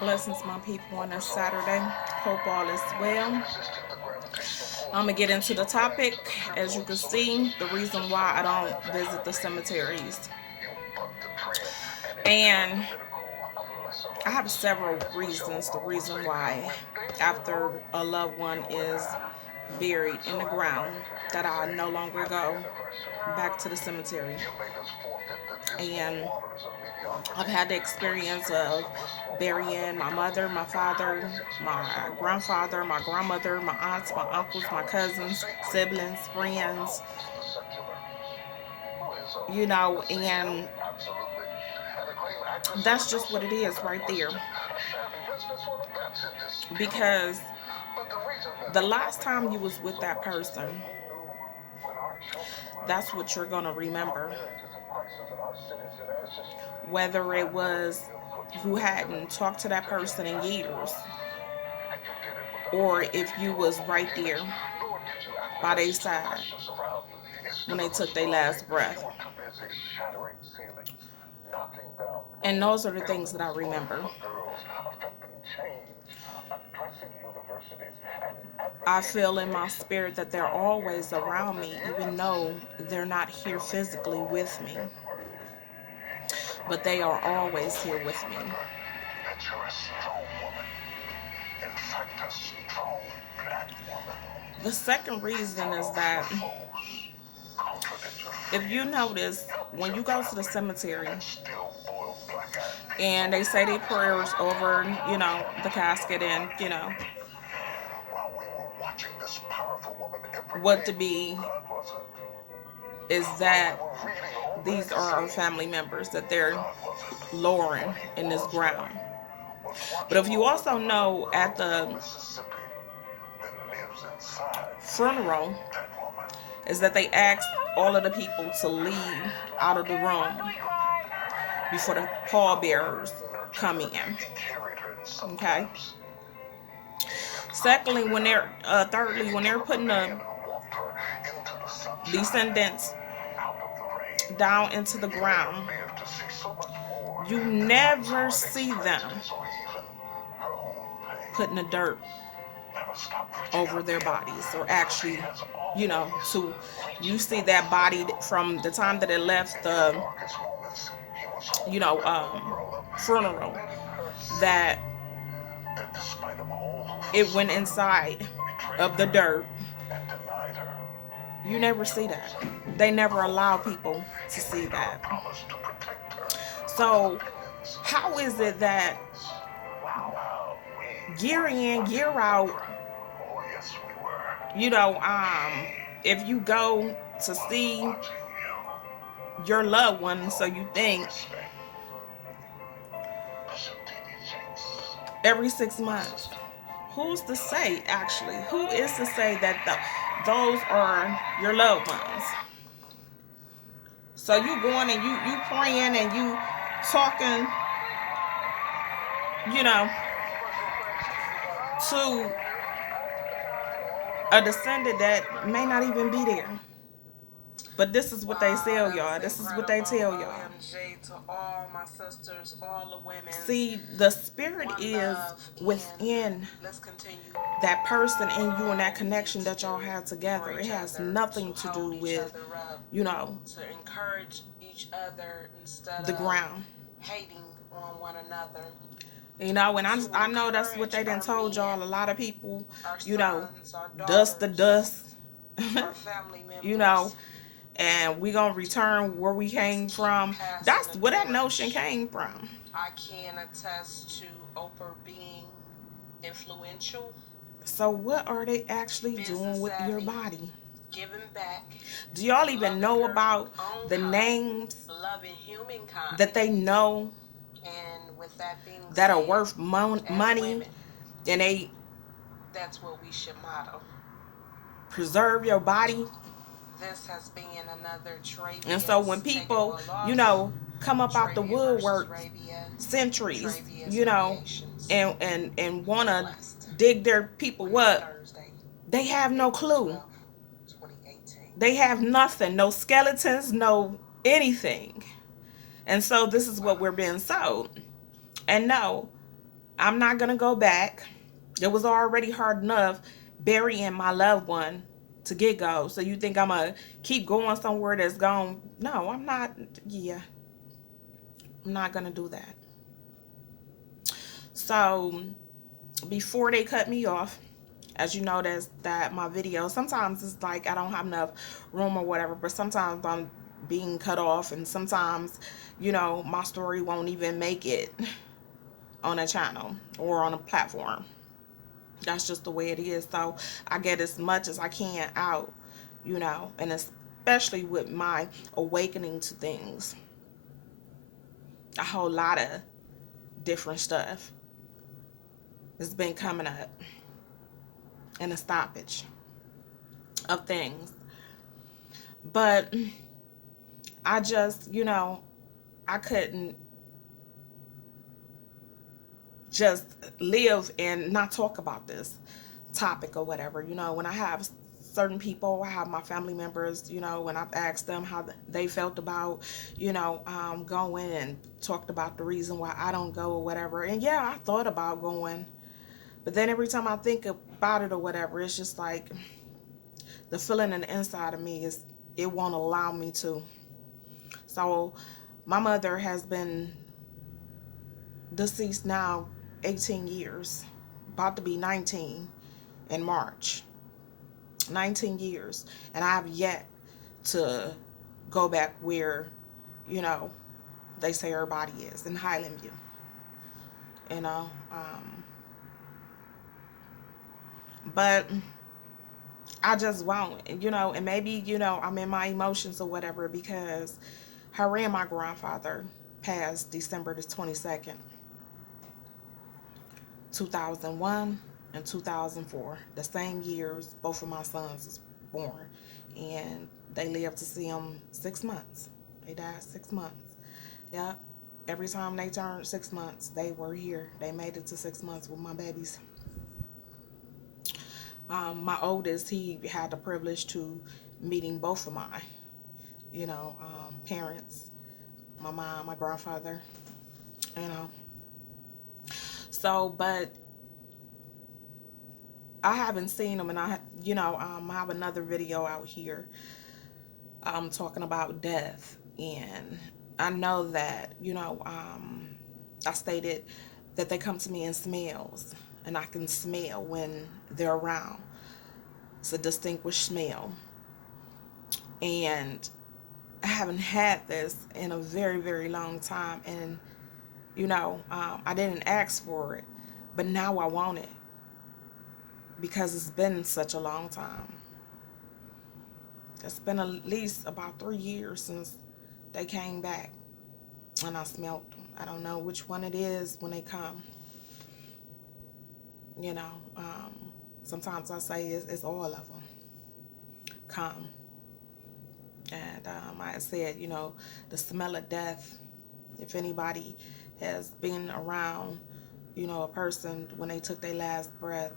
Blessings, my people, on this Saturday. Hope all is well. I'm going to get into the topic. As you can see, the reason why I don't visit the cemeteries. And I have several reasons. The reason why, after a loved one is buried in the ground, that I no longer go back to the cemetery. And I've had the experience of burying my mother, my father, my grandfather, my grandmother, my aunts, my uncles, my cousins, siblings, friends, and that's just what it is right there. Because the last time you was with that person, that's what you're going to remember. Whether it was you hadn't talked to that person in years, or if you was right there by their side when they took their last breath. And those are the things that I remember. I feel in my spirit that they're always around me, even though they're not here physically with me. But they are always here with me. The second reason is that if you notice, when you go to the cemetery and they say their prayers over, the casket, and, what to be is that these are our family members that they're lowering in this ground. But if you also know, at the funeral, is that they ask all of the people to leave out of the room before the pallbearers come in. Okay. Secondly, thirdly, when they're putting the descendants down into the ground, you never see them putting the dirt over their bodies, or actually, to you see that body from the time that it left the funeral, that it went inside of the dirt. You never see that. They never allow people to see that. So how is it that year in, year out, if you go to see your loved one, so you think every 6 months, who's to say, actually, who is to say that those are your loved ones? So you going and you praying and you talking, to a descendant that may not even be there. But this is what they tell y'all. This is what they tell y'all. To all my sisters, all the women. See, the spirit is within that person and you, and that connection that y'all have together. It has nothing to do with, to encourage each other instead the ground, hating on one another. And I know that's what they done told y'all. A lot of people, dust to dust, and we gonna return where we came from. That's where that notion came from. I can attest to Oprah being influential. So what are they actually doing with your body? Giving back. Do y'all even know about the names that they know, and with that being that are worth money, and that's what we should model. Preserve your body. This has been another Travia's. And so when people, come up out the woodwork centuries, and want to dig their people up, they have no clue. They have nothing, no skeletons, no anything. And so this is what we're being sold. And no, I'm not going to go back. It was already hard enough burying my loved one to get go. So you think I'm going to keep going somewhere that's gone? No, I'm not. Yeah, I'm not going to do that. So before they cut me off, as you notice that my video, sometimes it's like I don't have enough room or whatever, but sometimes I'm being cut off, and sometimes, you know, my story won't even make it on a channel or on a platform. That's just the way it is. So I get as much as I can out, you know, and especially with my awakening to things, a whole lot of different stuff has been coming up, and a stoppage of things. But I just, you know, I couldn't just live and not talk about this topic or whatever. You know, when I have certain people, I have my family members, you know, when I've asked them how they felt about, you know, going, and talked about the reason why I don't go or whatever. And yeah, I thought about going, but then every time I think about it or whatever, it's just like the feeling in the inside of me is, it won't allow me to. So my mother has been deceased now 18 years, about to be 19 in March. 19 years. And I have yet to go back where, you know, they say everybody is, in Highland View. You know, but I just won't, you know, and maybe, you know, I'm in my emotions or whatever, because her and my grandfather passed December the 22nd, 2001 and 2004, the same years both of my sons was born. And they lived to see them 6 months. They died 6 months. Yep. Every time they turned 6 months, they were here. They made it to 6 months with my babies. My oldest, he had the privilege to meeting both of my, you know, parents, my mom, my grandfather, you know. So, but I haven't seen them, and you know, I have another video out here talking about death, and I know that, you know, I stated that they come to me in smells, and I can smell when they're around. It's a distinguished smell, and I haven't had this in a very, very long time, and you know, I didn't ask for it, but now I want it because it's been such a long time. It's been at least about 3 years since they came back, and I smelt them. I don't know which one it is when they come. You know, sometimes I say it's all of them come. And I said, you know, the smell of death, if anybody has been around, you know, a person when they took their last breath,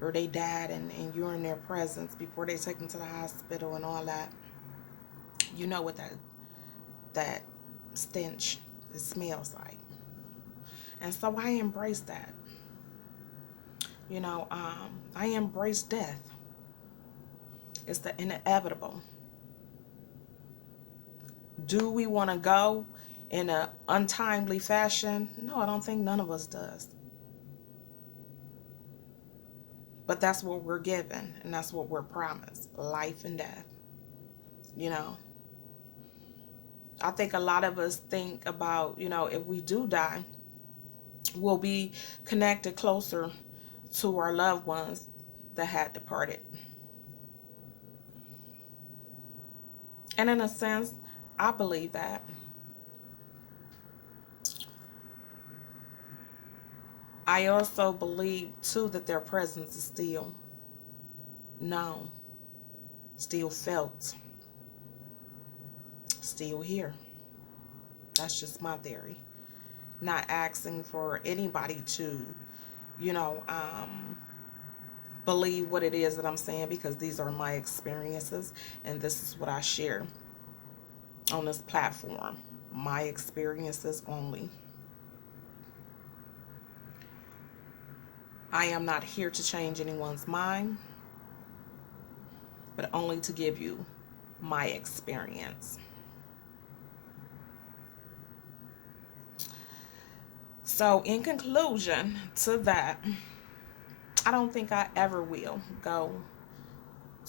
or they died, and you're in their presence before they take them to the hospital and all that, you know what that stench, it smells like. And so I embrace that. You know, I embrace death. It's the inevitable. Do we want to go in an untimely fashion? No, I don't think none of us does. But that's what we're given, and that's what we're promised, life and death. You know, I think a lot of us think about, you know, if we do die, we'll be connected closer to our loved ones that had departed. And in a sense, I believe that. I also believe, too, that their presence is still known, still felt, still here. That's just my theory. Not asking for anybody to, you know, believe what it is that I'm saying, because these are my experiences, and this is what I share on this platform. My experiences only. I am not here to change anyone's mind, but only to give you my experience. So, in conclusion to that, I don't think I ever will go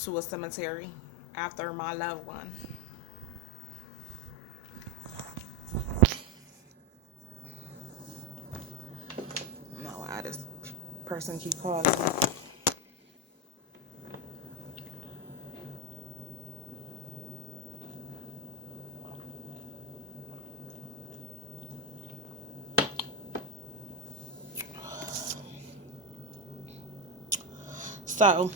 to a cemetery after my loved one. No, why this person keep calling me. So,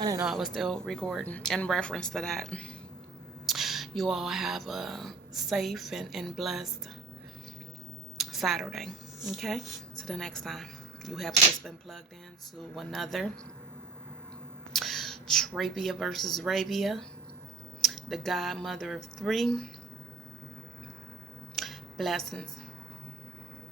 I didn't know I was still recording. In reference to that, you all have a safe and blessed Saturday. Okay? Till the next time. You have just been plugged into another Trabia versus Rabia, the godmother of three. Blessings.